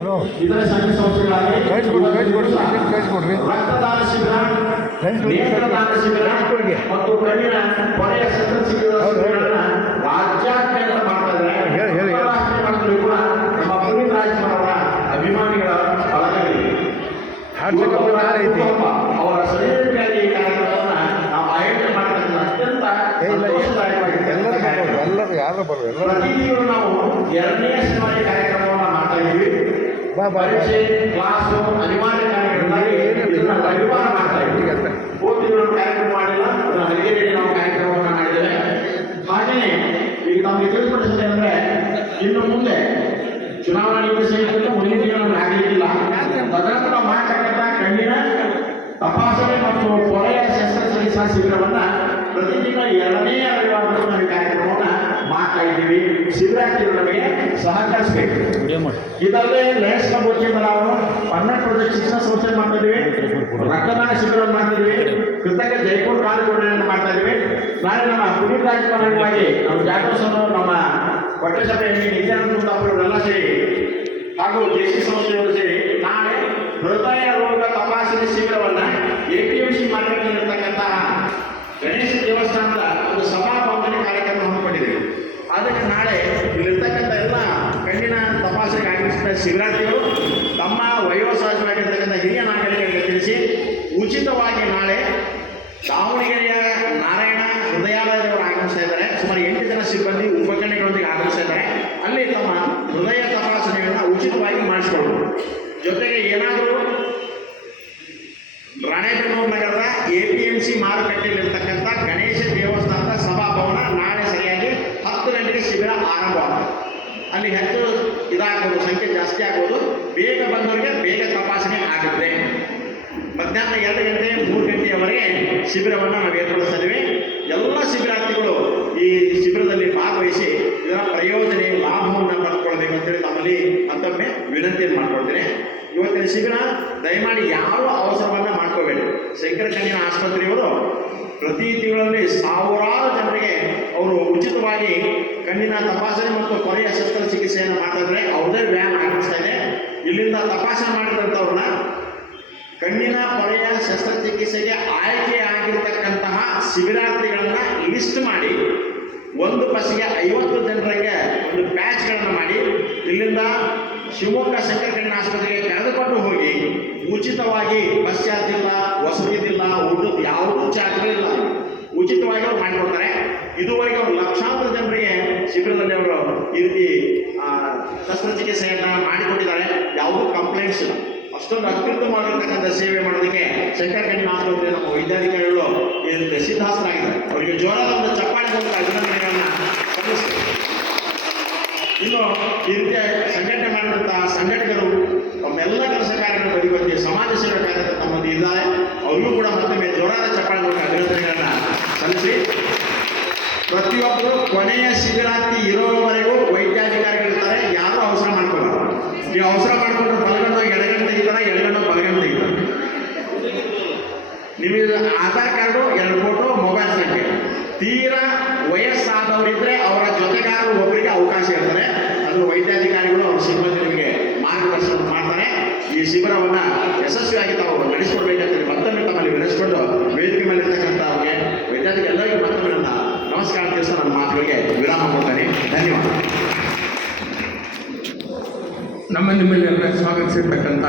ಇತರ ಸಂಘ ಸಂಸ್ಥೆಗಳಾಗಿ ಕಳಿಸ್ಕೊಡ್ರಿ ರಕ್ತದಾನ ಶಿಬಿರ, ನೇತ್ರದಾನ ಶಿಬಿರ ಮತ್ತು ಕಣ್ಣಿನ ಕೊನೆಯ ಶಸ್ತ್ರಚಿಕಿತ್ಸೆಗಳನ್ನು ರಾಜ್ಯಾದ್ಯಂತ ಮಾಡ್ತಾ ಇದ್ದಾರೆ. ಅಂತಾರಾಷ್ಟ್ರೀಯ ಮಟ್ಟದಲ್ಲಿ ಕೂಡ ನಮ್ಮ ಪುನೀತ್ ರಾಜ್ಕುಮಾರ್ ಅವರ ಅಭಿಮಾನಿಗಳ ಬಳಗವಿದೆ. ಅವರ ಸರಿಯಾಗಿ ಕಾರ್ಯಕ್ರಮವನ್ನು ನಾವು ಆಯೋಜನೆ ಮಾಡತಕ್ಕಂಥ ಅತ್ಯಂತ ಸಂತೋಷದಾಯಕವಾಗಿದೆ. ಪ್ರತಿ ತಿಂಗಳು ನಾವು 2ನೇ ಶನಿವಾರ ಕಾರ್ಯಕ್ರಮವನ್ನು ಮಾಡ್ತಾ ಇದ್ದೀವಿ. ಪರೀಕ್ಷೆ, ಕ್ಲಾಸು, ಅನಿವಾರ್ಯ ಕಾರ್ಯಕ್ರಮವಾಗಿ ರವಿವಾರ ಮಾಡ್ತಾ ಇದ್ದೀವಿ. ಹೋದ ಕಾರ್ಯಕ್ರಮ ಮಾಡಿಲ್ಲ, ಹರಿಗೆರೆಯಲ್ಲಿ ನಾವು ಕಾರ್ಯಕ್ರಮವನ್ನು ಮಾಡಿದ್ದೇವೆ. ಹಾಗೆಯೇ ಈಗ ನಮಗೆ ತಿಳಿದುಪಡಿಸಿದೆ ಅಂದರೆ ಇನ್ನು ಮುಂದೆ ಚುನಾವಣಾ ನೀತಿ ಸಂಹಿತೆ ಮುಂದಿನ ದಿನ ನಮ್ಗೆ ಆಗಲಿಕ್ಕಿಲ್ಲ. ತದನಂತರ ನಾವು ಮಾಡತಕ್ಕಂಥ ಕಣ್ಣಿನ ತಪಾಸಣೆ ಮತ್ತು ಕೊನೆಯ ಶಸ್ತ್ರಚಿಕಿತ್ಸಾ ಶಿಬಿರವನ್ನು ಪ್ರತಿ ತಿಂಗಳ 2ನೇ ರವಿವಾರದಂದು ನಾವು ಕಾರ್ಯಕ್ರಮವನ್ನು ಮಾಡ್ತಾ ಇದ್ದೀವಿ. ಶಿಬಿರಾರ್ಥಿಗಳು ನಮಗೆ ಸಹಕರಿಸಬೇಕು. ಇದಲ್ಲದೆ ಲಯನ್ಸ್ ಕ್ಲಬ್ ವತಿಯಿಂದ ನಾವು ಪನ್ನಟ್ ಪ್ರಾಜೆಕ್ಟ್ ಶಿಕ್ಷಣ ಸಂಸ್ಥೆ ಮಾಡ್ತಾ ಇದ್ದೀವಿ. ರಕ್ತದಾನ ಶಿಬಿರವನ್ನು ಮಾಡ್ತಾ ಇದ್ದೀವಿ. ಕೃತಜ್ಞ ಜೈಪುರ್ ಕಾಲೇಜುಗಳನ್ನು ಮಾಡ್ತಾ ಇದ್ದೀವಿ. ನಾಳೆ ನಮ್ಮ ಪುನೀತ್ ರಾಜ್ಕುಮಾರ್ ಅಂಗವಾಗಿ ನಮ್ಮ ಜಾಗೃತರು, ನಮ್ಮ ಪಟ್ಟಸಭೆಯಲ್ಲಿ ನಿತ್ಯಾನಂದ ಕುಂದಾಪುರವರೆಲ್ಲ ಸೇರಿ ಹಾಗೂ ಜೆಸಿ ಸಂಸ್ಥೆಯವರು ಸೇರಿ ನಾಳೆ ಹೃದಯ ರೋಗ ತಪಾಸಣೆ ಶಿಬಿರವನ್ನು APMC ಮಾರ್ಕೆಟ್ನಲ್ಲಿರ್ತಕ್ಕಂತಹ ಗಣೇಶ ದೇವಸ್ಥಾನದ ಒಂದು ಸಭಾಭವನದಲ್ಲಿ ಕಾರ್ಯಕ್ರಮ ಹಮ್ಮಿಕೊಂಡಿದ್ದೇವೆ. ಅದಕ್ಕೆ ನಾಳೆ ಇಲ್ಲಿರ್ತಕ್ಕಂಥ ಎಲ್ಲ ಕಣ್ಣಿನ ತಪಾಸಣೆಗೆ ಆಗಮಿಸಿದ ಶಿಬಿರಾರ್ಥಿಗಳು ತಮ್ಮ ವಯೋಸಹಜವಾಗಿರ್ತಕ್ಕಂಥ ಹಿರಿಯ ನಾಗರಿಕರಿಗೆ ತಿಳಿಸಿ ಉಚಿತವಾಗಿ ನಾಳೆ ದಾವಣಗೆರೆಯ ನಾರಾಯಣ ಹೃದಯಾಲಯದವರು ಆಗಮಿಸ್ತಾ ಇದ್ದಾರೆ. ಸುಮಾರು 8 ಜನ ಸಿಬ್ಬಂದಿ ಉಪಕರಣಗಳೊಂದಿಗೆ ಆಗಮಿಸ್ತಾ ಇದ್ದಾರೆ. ಅಲ್ಲಿ ತಮ್ಮ ಹೃದಯ ತಪಾಸಣೆಯನ್ನು ಉಚಿತವಾಗಿ ಮಾಡಿಸ್ಕೊಳ್ಬೋದು. ಜೊತೆಗೆ ಏನಾದರೂ ರಾಣೇಬೆನ್ನೂರು ನಗರದ APMC ಮಾರುಕಟ್ಟೆಯಲ್ಲಿರ್ತಕ್ಕಂಥ ಗಣೇಶ ದೇವಸ್ಥಾನದ ಸಭಾಭವನ ನಾಳೆ ಸರಿಯಾಗಿ 10 ಗಂಟೆಗೆ ಶಿಬಿರ ಆರಂಭವಾಗುತ್ತೆ. ಅಲ್ಲಿ ಹೆಚ್ಚು ಇದಾಗ್ಬೋದು, ಸಂಖ್ಯೆ ಜಾಸ್ತಿ ಆಗ್ಬೋದು. ಬೇಗ ಬಂದವರಿಗೆ ಬೇಗ ತಪಾಸಣೆ ಆಗುತ್ತೆ. ಮಧ್ಯಾಹ್ನ 2 ಗಂಟೆ 3 ಗಂಟೆಯವರೆಗೆ ಶಿಬಿರವನ್ನು ನಾವು ಏರ್ಪಡಿಸ್ತಾ ಇದ್ದೀವಿ. ಎಲ್ಲ ಶಿಬಿರಾರ್ಥಿಗಳು ಈ ಶಿಬಿರದಲ್ಲಿ ಭಾಗವಹಿಸಿ ಇದರ ಪ್ರಯೋಜನ ಲಾಭವನ್ನು ಪಡೆದುಕೊಳ್ಬೇಕು ಅಂತೇಳಿ ತಮ್ಮಲ್ಲಿ ಮತ್ತೊಮ್ಮೆ ವಿನಂತಿಯನ್ನು ಮಾಡ್ಕೊಳ್ತೇನೆ. ಇವತ್ತಿನ ಶಿಬಿರ ದಯಮಾಡಿ ಯಾವ ಅವಸರವನ್ನು ಮಾಡ್ಕೋಬೇಡಿ. ಶಂಕರ ಕಣ್ಣಿನ ಆಸ್ಪತ್ರೆಯವರು ಪ್ರತಿ ತಿಂಗಳಲ್ಲಿ ಸಾವಿರಾರು ಜನರಿಗೆ ಅವರು ಉಚಿತವಾಗಿ ಕಣ್ಣಿನ ತಪಾಸಣೆ ಮತ್ತು ಕೊನೆಯ ಶಸ್ತ್ರಚಿಕಿತ್ಸೆಯನ್ನು ಮಾಡ್ತಾ ಇದ್ದಾರೆ. ಅವ್ರದೇ ವ್ಯಾನ್ ಆಗಿಸ್ತಾ ಇದೆ. ಇಲ್ಲಿಂದ ತಪಾಸಣೆ ಮಾಡಿದಂಥವ್ರನ್ನ ಕಣ್ಣಿನ ಕೊನೆಯ ಶಸ್ತ್ರಚಿಕಿತ್ಸೆಗೆ ಆಯ್ಕೆ ಆಗಿರತಕ್ಕಂತಹ ಶಿಬಿರಾರ್ಥಿಗಳನ್ನ ಲಿಸ್ಟ್ ಮಾಡಿ ಒಂದು ಬಸ್ಸಿಗೆ 50 ಜನರಿಗೆ ಒಂದು ಬ್ಯಾಚ್ಗಳನ್ನು ಮಾಡಿ ಇಲ್ಲಿಂದ ಶಿವಮೊಗ್ಗ ಶಂಕರ ಕಣ್ಣಿನ ಆಸ್ಪತ್ರೆಗೆ ಕರೆದುಕೊಂಡು ಹೋಗಿ ಉಚಿತವಾಗಿ ಬಸ್ ಚಾರ್ಜ್ ಇಲ್ಲ, ವಸತಿದಿಲ್ಲ, ಊಟದ ಯಾವುದೂ ಚಾರ್ಜ್ಗಳಿಲ್ಲ, ಉಚಿತವಾಗಿ ಅವರು ಮಾಡಿಕೊಡ್ತಾರೆ. ಇದುವರೆಗೆ ಅವರು ಲಕ್ಷಾಂತರ ಜನರಿಗೆ ಶಿಬಿರದಲ್ಲಿ ಅವರು ಈ ರೀತಿ ಶಸ್ತ್ರಚಿಕಿತ್ಸೆಯನ್ನು ಮಾಡಿಕೊಟ್ಟಿದ್ದಾರೆ. ಯಾವುದೂ ಕಂಪ್ಲೇಂಟ್ಸ್ ಇಲ್ಲ. ಅಷ್ಟೊಂದು ಅತ್ಯುತ್ತಮವಾಗಿರ್ತಕ್ಕಂಥ ಸೇವೆ ಮಾಡೋದಕ್ಕೆ ಶಂಕರ ಕಣ್ಣಿನ ಆಸ್ಪತ್ರೆ ನಮ್ಮ ವೈದ್ಯಾಧಿಕಾರಿಗಳು ಇದಕ್ಕೆ ಸಿದ್ಧಾಸ್ತರಾಗಿದ್ದಾರೆ. ಅವರಿಗೆ ಜೋರಾದ ಒಂದು ಚಪ್ಪಾಳೆ ಮೂಲಕ ಅಭಿನಂದನೆಗಳನ್ನು ಸಲ್ಲಿಸ್ತಾರೆ. ಇನ್ನು ಈ ರೀತಿಯ ಸಂಘಟನೆ ಮಾಡಿದಂತಹ ಸಂಘಟಕರು ತಮ್ಮೆಲ್ಲ ಕೆಲಸ ಕಾರ್ಯಗಳ ಬದಿಬದಿ ಸಮಾಜ ಸೇವಾ ಕಾರ್ಯದ ತಮ್ಮಲ್ಲಿ ಇದ್ದಾರೆ. ಅವರಿಗೂ ಕೂಡ ಮತ್ತೊಮ್ಮೆ ಜೋರಾದ ಚಪ್ಪಾಳೆ ಮೂಲಕ ಅಭಿನಂದನೆಗಳನ್ನು ಸಲ್ಲಿಸಿ ಪ್ರತಿಯೊಬ್ಬರು ಕೊನೆಯ ಶಿಬಿರಾರ್ಥಿ ಇರೋವರೆಗೂ ವೈದ್ಯಾಧಿಕಾರಿಗಳಿರ್ತಾರೆ. ಯಾರೂ ಅವಸರ ಮಾಡ್ಕೋಬಾರ್ದು. ನೀವು ಅವಸರ ಮಾಡಿಕೊಂಡ್ರೆ ಬಲಗಣ್ಣು ಎಡಗಣ್ಣು ತೆಗಿತಾರೆ, ಎಡಗಣ್ಣು ಬಲಗಣ್ಣು ತೆಗಿತಾರೆ. ನಿಮಗೆ ಆಧಾರ್ ಕಾರ್ಡು, 2 ಫೋಟೋ, ಮೊಬೈಲ್ ಸಂಖ್ಯೆ. ತೀರಾ ವಯಸ್ಸಾದವರಿದ್ದರೆ ಅವರ ಜೊತೆಗಾರರು ಒಬ್ಬರಿಗೆ ಅವಕಾಶ ಇರ್ತಾರೆ. ಅದು ವೈದ್ಯಾಧಿಕಾರಿಗಳು ಅವ್ರ ಸಿಬ್ಬಂದಿ ನಿಮಗೆ ಮಾರ್ಗದರ್ಶನ ಮಾಡ್ತಾರೆ. ಈ ಶಿಬಿರವನ್ನು ಯಶಸ್ವಿಯಾಗಿ ತಾವು ನಡೆಸಿಕೊಡ್ಬೇಕಂತೇಳಿ ಮತ್ತೊಮ್ಮೆ ತಮ್ಮಲ್ಲಿ ವಿನಿಸ್ಕೊಂಡು ವೇದಿಕೆ ಮೇಲೆ ಇರ್ತಕ್ಕಂಥ ಅವ್ರಿಗೆ ವೈದ್ಯಾಧಿಕಾರಿ ಎಲ್ಲರಿಗೂ ಮತ್ತೊಮ್ಮೆ ನನ್ನ ನಮಸ್ಕಾರ ತಿಳಿಸ ನನ್ನ ಮಾತುಗಳಿಗೆ ವಿರಾಮ ಕೊಡ್ತೇನೆ. ಧನ್ಯವಾದ. ನಿಮ್ಮಲ್ಲಿ ಸ್ವಾಗತಿಸಿರ್ತಕ್ಕಂಥ